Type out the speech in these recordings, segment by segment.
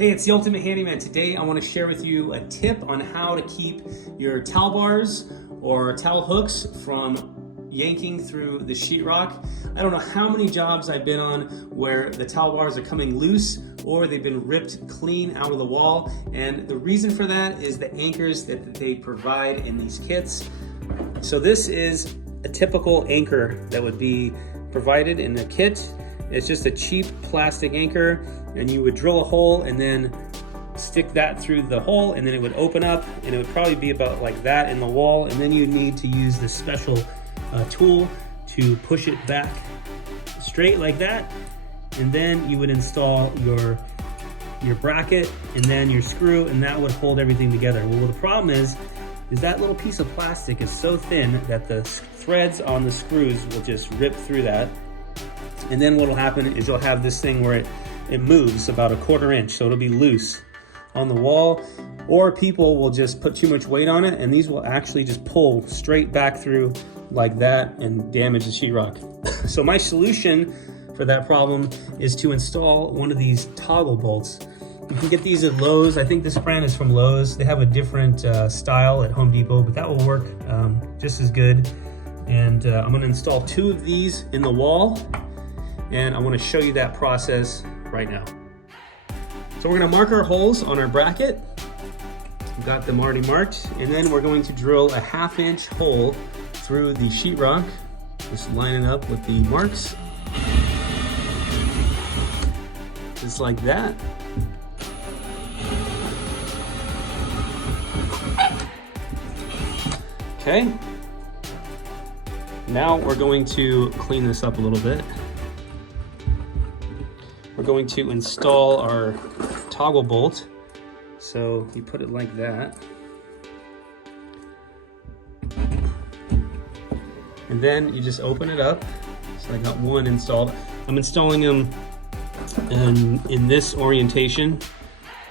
Hey, it's the Ultimate Handyman. Today I want to share with you a tip on how to keep your towel bars or towel hooks from yanking through the sheetrock. I don't know how many jobs I've been on where the towel bars are coming loose or they've been ripped clean out of the wall, and the reason for that is the anchors that they provide in these kits. So this is a typical anchor that would be provided in the kit. It's just a cheap plastic anchor, and you would drill a hole and then stick that through the hole, and then it would open up, and it would probably be about like that in the wall, and then you need to use this special tool to push it back straight like that, and then you would install your bracket and then your screw, and that would hold everything together. Well, the problem is that little piece of plastic is so thin that the threads on the screws will just rip through that. And then what'll happen is you'll have this thing where it moves about 1/4 inch, so it'll be loose on the wall, or people will just put too much weight on it, and these will actually just pull straight back through like that and damage the sheetrock. So my solution for that problem is to install one of these toggle bolts. You can get these at Lowe's. I think this brand is from Lowe's. They have a different style at Home Depot, but that will work just as good. And I'm gonna install 2 of these in the wall, and I want to show you that process right now. So we're going to mark our holes on our bracket. We've got them already marked, and then we're going to drill a 1/2 inch hole through the sheetrock. Just line it up with the marks, just like that. Okay. Now we're going to clean this up a little bit. We're going to install our toggle bolt. So you put it like that. And then you just open it up. So I got one installed. I'm installing them in this orientation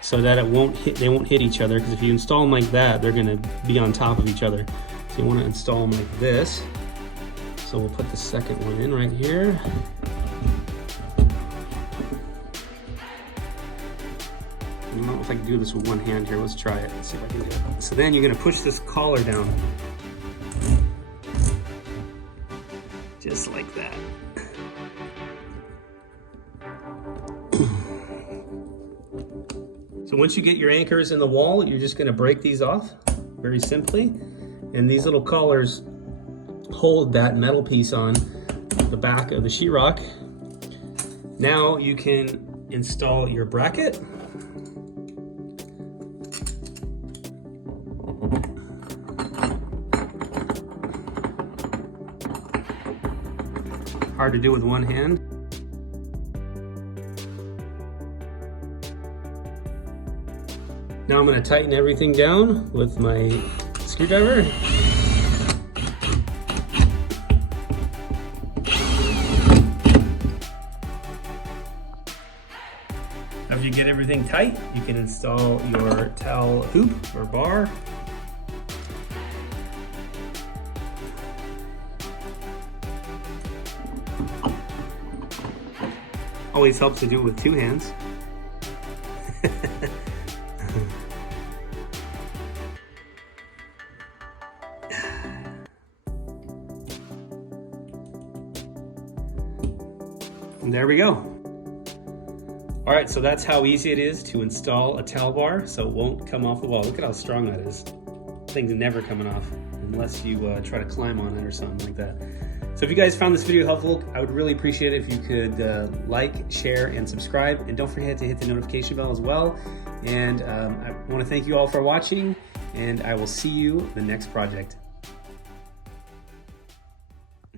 so that they won't hit each other, because if you install them like that, they're gonna be on top of each other. So you wanna install them like this. So we'll put the second one in right here. I don't know if I can do this with one hand here. Let's try it. Let's see if I can do it. So then you're gonna push this collar down. Just like that. So once you get your anchors in the wall, you're just gonna break these off very simply. And these little collars hold that metal piece on the back of the sheetrock. Now you can install your bracket. Hard to do with one hand. Now I'm going to tighten everything down with my screwdriver. After you get everything tight, you can install your towel hoop or bar. Always helps to do it with 2 hands. And there we go. All right, so that's how easy it is to install a towel bar so it won't come off the wall. Look at how strong that is. Thing's never coming off unless you try to climb on it or something like that. So if you guys found this video helpful, I would really appreciate it if you could like, share, and subscribe. And don't forget to hit the notification bell as well. And I want to thank you all for watching, and I will see you in the next project.